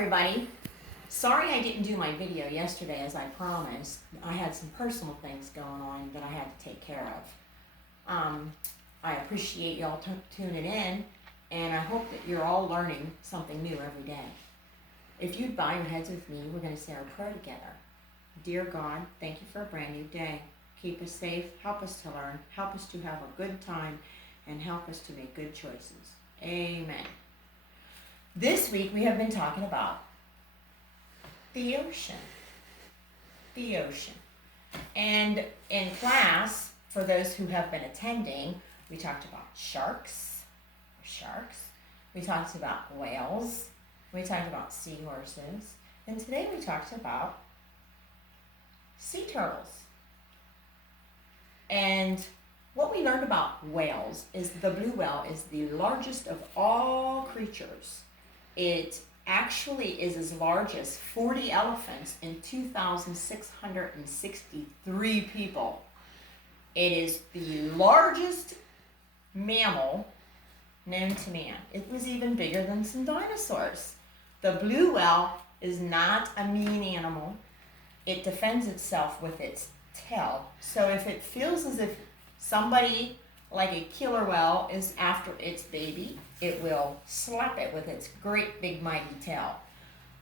everybody. Sorry I didn't do my video yesterday as I promised. I had some personal things going on that I had to take care of. I appreciate y'all tuning in, and I hope that you're all learning something new every day. If you'd bow your heads with me, we're going to say our prayer together. Dear God, thank you for a brand new day. Keep us safe, help us to learn, help us to have a good time, and help us to make good choices. Amen. This week we have been talking about the ocean. The ocean. And in class, for those who have been attending, we talked about sharks. We talked about whales. We talked about seahorses. And today we talked about sea turtles. And what we learned about whales is the blue whale is the largest of all creatures. It actually is as large as 40 elephants and 2,663 people. It is the largest mammal known to man. It was even bigger than some dinosaurs. The blue whale is not a mean animal. It defends itself with its tail. So if it feels as if somebody like a killer whale is after its baby, it will slap it with its great big mighty tail,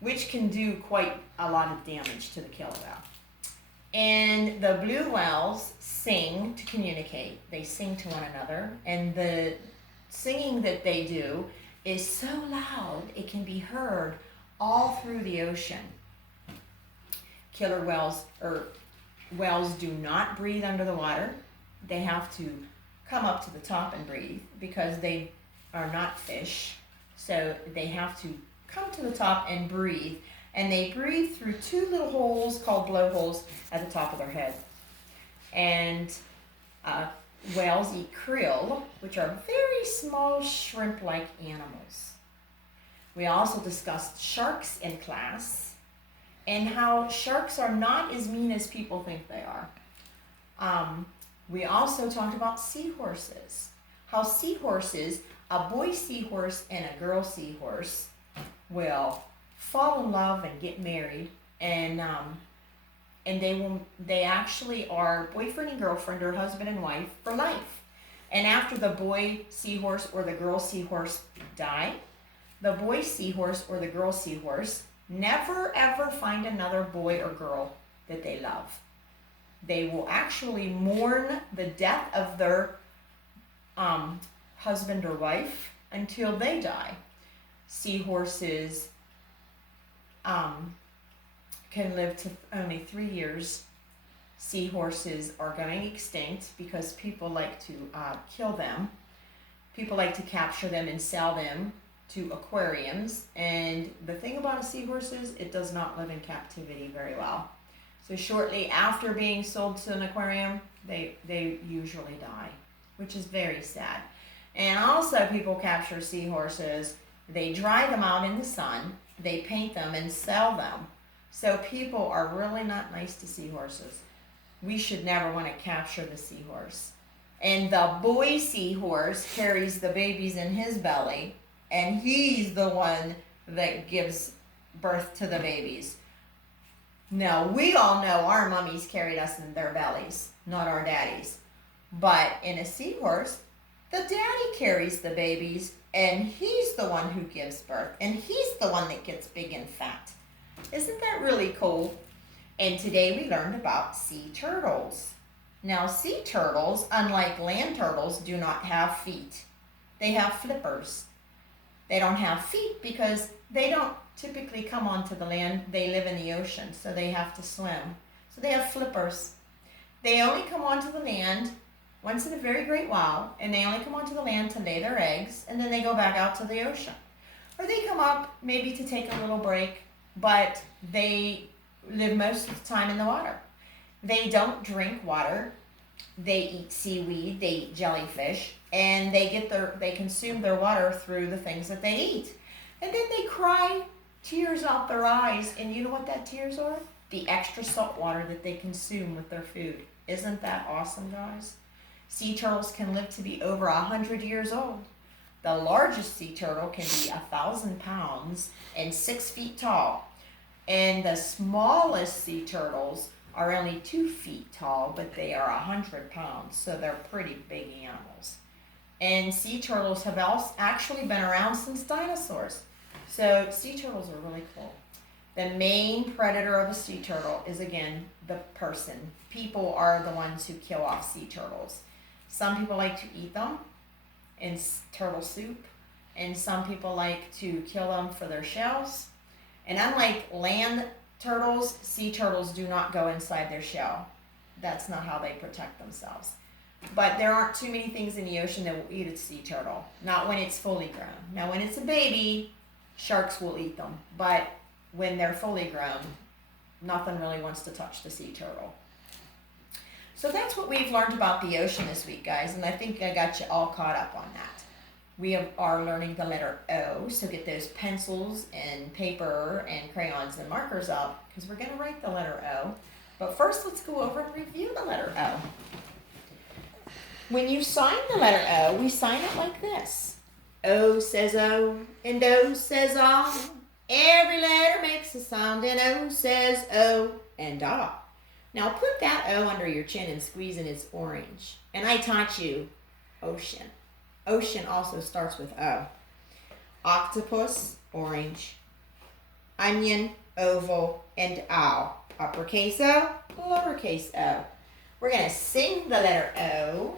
which can do quite a lot of damage to the killer whale. And the blue whales sing to communicate. They sing to one another, and the singing that they do is so loud it can be heard all through the ocean. Killer whales do not breathe under the water. They have to come up to the top and breathe because they are not fish. So they have to come to the top and breathe. And they breathe through two little holes called blowholes at the top of their head. And whales eat krill, which are very small shrimp-like animals. We also discussed sharks in class and how sharks are not as mean as people think they are. We also talked about seahorses. How seahorses, a boy seahorse and a girl seahorse, will fall in love and get married, and they actually are boyfriend and girlfriend or husband and wife for life. And after the boy seahorse or the girl seahorse die, the boy seahorse or the girl seahorse never ever find another boy or girl that they love. They will actually mourn the death of their husband or wife until they die. Seahorses can live to only 3 years. Seahorses are going extinct because people like to kill them. People like to capture them and sell them to aquariums. And the thing about a seahorse is it does not live in captivity very well. So shortly after being sold to an aquarium, they usually die, which is very sad. And also people capture seahorses, they dry them out in the sun, they paint them and sell them. So people are really not nice to seahorses. We should never want to capture the seahorse. And the boy seahorse carries the babies in his belly, and he's the one that gives birth to the babies. Now, we all know our mummies carried us in their bellies, not our daddies. But in a seahorse, the daddy carries the babies, and he's the one who gives birth, and he's the one that gets big and fat. Isn't that really cool? And today we learned about sea turtles. Now, sea turtles, unlike land turtles, do not have feet. They have flippers. They don't have feet because they don't typically come onto the land. They live in the ocean, so they have to swim. So they have flippers. They only come onto the land once in a very great while, and they only come onto the land to lay their eggs, and then they go back out to the ocean. Or they come up maybe to take a little break, but they live most of the time in the water. They don't drink water. They eat seaweed, they eat jellyfish, and they consume their water through the things that they eat. And then they cry tears out their eyes, and you know what that tears are? The extra salt water that they consume with their food. Isn't that awesome, guys? Sea turtles can live to be over 100 years old. The The largest sea turtle can be 1,000 pounds and 6 feet tall. And the smallest sea turtles are only 2 feet tall, but they are 100 pounds, so they're pretty big animals. And sea turtles have actually been around since dinosaurs. So sea turtles are really cool. The main predator of a sea turtle is, again, the person. People are the ones who kill off sea turtles. Some people like to eat them in turtle soup, and some people like to kill them for their shells. And unlike land turtles, sea turtles do not go inside their shell. That's not how they protect themselves. But there aren't too many things in the ocean that will eat a sea turtle. Not when it's fully grown. Now when it's a baby, sharks will eat them. But when they're fully grown, nothing really wants to touch the sea turtle. So that's what we've learned about the ocean this week, guys. And I think I got you all caught up on that. We are learning the letter O. So get those pencils and paper and crayons and markers up, because we're going to write the letter O. But first, let's go over and review the letter O. When you sign the letter O, we sign it like this. O says O, and O says ah. Every letter makes a sound, and O says O, and ah. Now put that O under your chin and squeeze, and it's orange. And I taught you ocean. Ocean also starts with O. Octopus, orange. Onion, oval, and owl. Uppercase O, lowercase o. We're going to sing the letter O.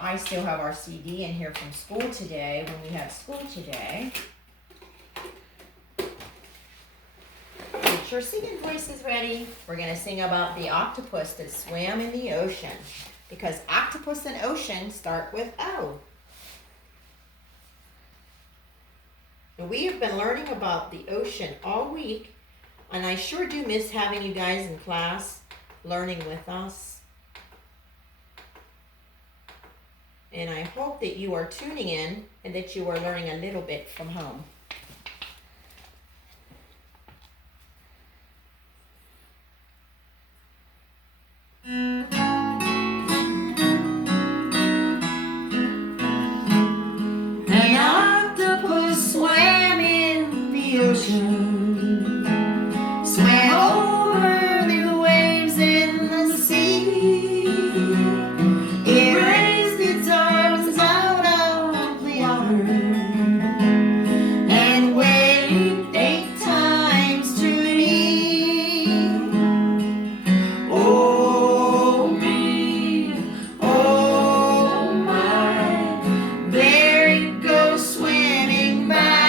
I still have our CD in here from school today, when we had school today. Get your singing voices ready. We're going to sing about the octopus that swam in the ocean, because octopus and ocean start with O. And we have been learning about the ocean all week, and I sure do miss having you guys in class learning with us. And I hope that you are tuning in and that you are learning a little bit from home. An octopus swam in the ocean, swam over the waves in the sea. It raised its arms out of the water and waved 8 times to me. Oh me, oh my, there it goes swimming by.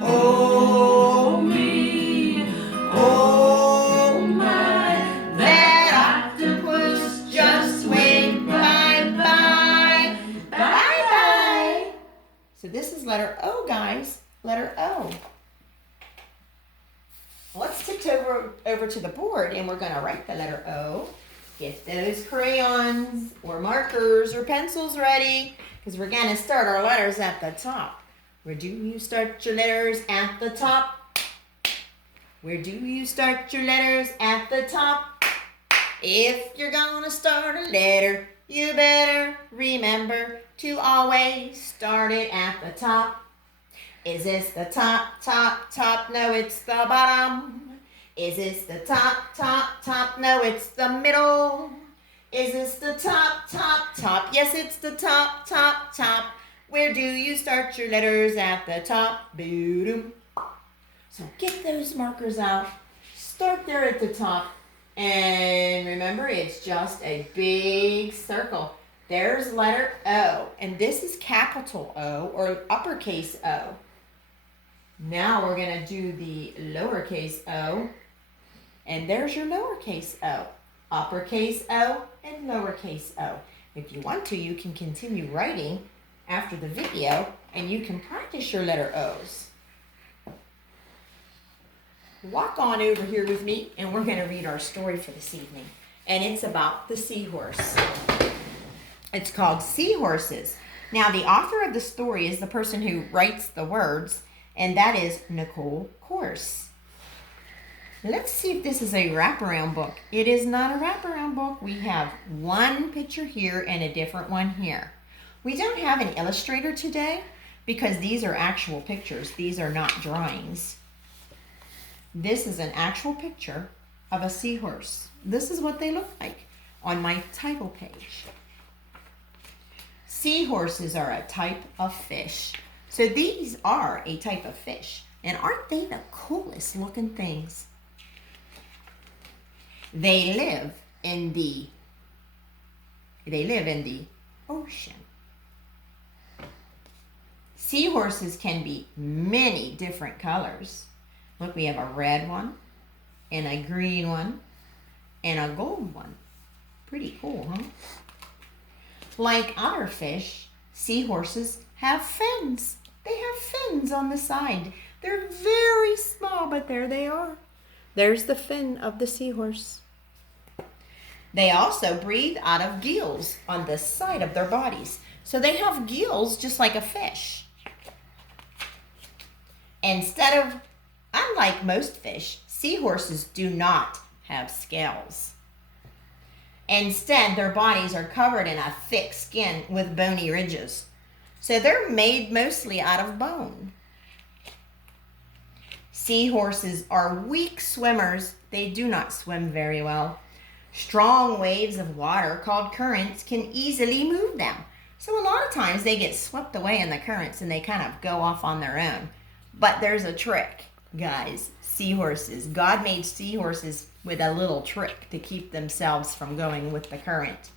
Oh me, oh my, that octopus just waved bye-bye, bye-bye. So this is letter O, guys, letter O. Let's tiptoe over to the board, and we're going to write the letter O. Get those crayons or markers or pencils ready, because we're going to start our letters at the top. Where do you start your letters? At the top. Where do you start your letters? At the top. If you're going to start a letter, you better remember to always start it at the top. Is this the top, top, top? No, it's the bottom. Is this the top, top, top? No, it's the middle. Is this the top, top, top? Yes, it's the top, top, top. Where do you start your letters? At the top. Boom. So get those markers out. Start there at the top. And remember, it's just a big circle. There's letter O. And this is capital O or uppercase O. Now we're going to do the lowercase o. And there's your lowercase o. Uppercase O and lowercase o. If you want to, you can continue writing after the video, and you can practice your letter O's. Walk on over here with me, and we're going to read our story for this evening. And it's about the seahorse. It's called Seahorses. Now, the author of the story is the person who writes the words, and that is Nicole Corse. Let's see if this is a wraparound book. It is not a wraparound book. We have one picture here and a different one here. We don't have an illustrator today because these are actual pictures. These are not drawings. This is an actual picture of a seahorse. This is what they look like on my title page. Seahorses are a type of fish. So these are a type of fish. And aren't they the coolest looking things? They live in the ocean. Seahorses can be many different colors. Look, we have a red one, and a green one, and a gold one. Pretty cool, huh? Like other fish, seahorses have fins. They have fins on the side. They're very small, but there they are. There's the fin of the seahorse. They also breathe out of gills on the side of their bodies. So they have gills just like a fish. Unlike most fish, seahorses do not have scales. Instead, their bodies are covered in a thick skin with bony ridges. So they're made mostly out of bone. Seahorses are weak swimmers. They do not swim very well. Strong waves of water called currents can easily move them. So a lot of times they get swept away in the currents and they kind of go off on their own. But there's a trick, guys. Seahorses. God made seahorses with a little trick to keep themselves from going with the current.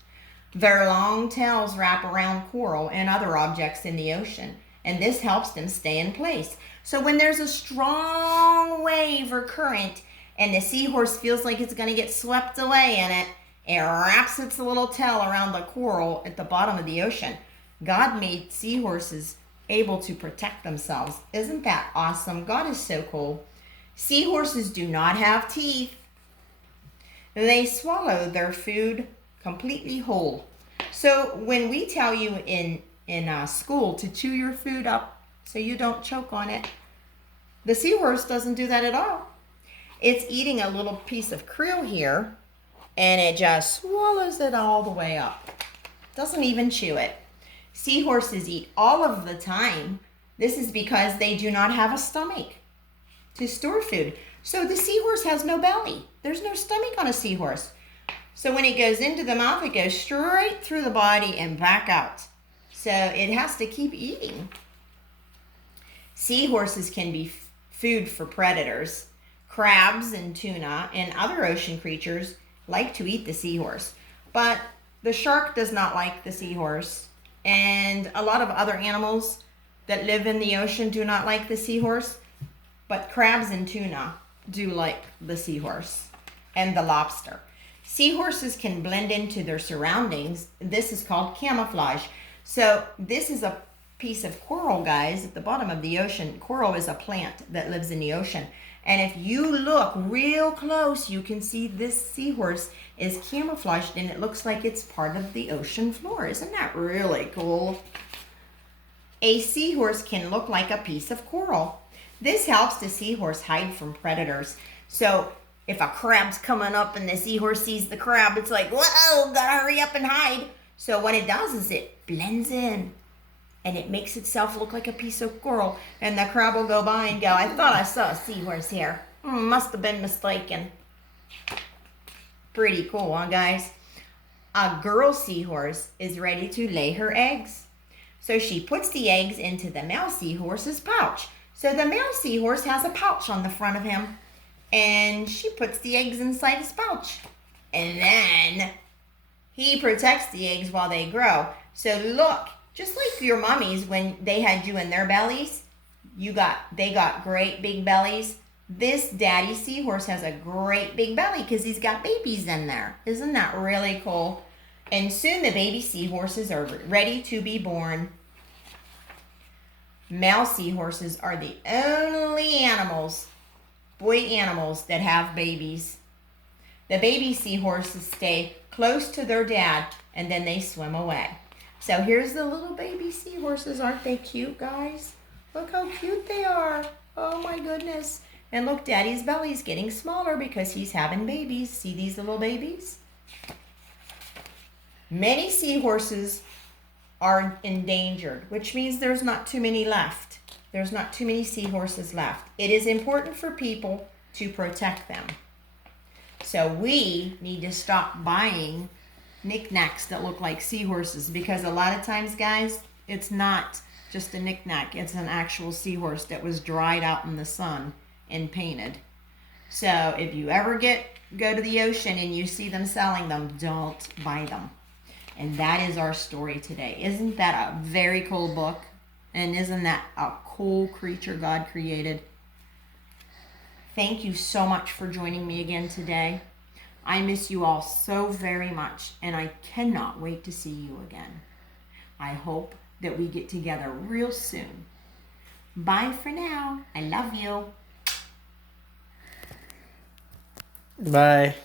Their long tails wrap around coral and other objects in the ocean, and this helps them stay in place. So when there's a strong wave or current and the seahorse feels like it's going to get swept away in it, it wraps its little tail around the coral at the bottom of the ocean. God made seahorses able to protect themselves. Isn't that awesome? God is so cool. Seahorses do not have teeth. They swallow their food completely whole. So when we tell you in school to chew your food up so you don't choke on it, the seahorse doesn't do that at all. It's eating a little piece of krill here, and it just swallows it all the way up. Doesn't even chew it. Seahorses eat all of the time. This is because they do not have a stomach to store food. So the seahorse has no belly. There's no stomach on a seahorse. So when it goes into the mouth, it goes straight through the body and back out. So it has to keep eating. Seahorses can be food for predators. Crabs and tuna and other ocean creatures like to eat the seahorse. But the shark does not like the seahorse. And a lot of other animals that live in the ocean do not like the seahorse. But crabs and tuna do like the seahorse and the lobster. Seahorses can blend into their surroundings. This is called camouflage. So this is a piece of coral, guys, at the bottom of the ocean. Coral is a plant that lives in the ocean. And if you look real close, you can see this seahorse is camouflaged and it looks like it's part of the ocean floor. Isn't that really cool? A seahorse can look like a piece of coral. This helps the seahorse hide from predators. So if a crab's coming up and the seahorse sees the crab, it's like, whoa, gotta hurry up and hide. So what it does is it blends in and it makes itself look like a piece of coral. And the crab will go by and go, I thought I saw a seahorse here. Must have been mistaken. Pretty cool, huh, guys? A girl seahorse is ready to lay her eggs. So she puts the eggs into the male seahorse's pouch. So the male seahorse has a pouch on the front of him. And she puts the eggs inside his pouch. And then he protects the eggs while they grow. So look, just like your mummies when they had you in their bellies, they got great big bellies. This daddy seahorse has a great big belly because he's got babies in there. Isn't that really cool? And soon the baby seahorses are ready to be born. Male seahorses are the only animals, boy animals, that have babies. The baby seahorses stay close to their dad and then they swim away. So here's the little baby seahorses. Aren't they cute, guys? Look how cute they are. Oh my goodness. And look, Daddy's belly's getting smaller because he's having babies. See these little babies? Many seahorses are endangered, which means there's not too many left. There's not too many seahorses left. It is important for people to protect them. So we need to stop buying knickknacks that look like seahorses, because a lot of times, guys, it's not just a knickknack. It's an actual seahorse that was dried out in the sun and painted. So if you ever go to the ocean and you see them selling them, don't buy them. And that is our story today. Isn't that a very cool book? And isn't that a cool creature God created? Thank you so much for joining me again today. I miss you all so very much, and I cannot wait to see you again. I hope that we get together real soon. Bye for now. I love you. Bye.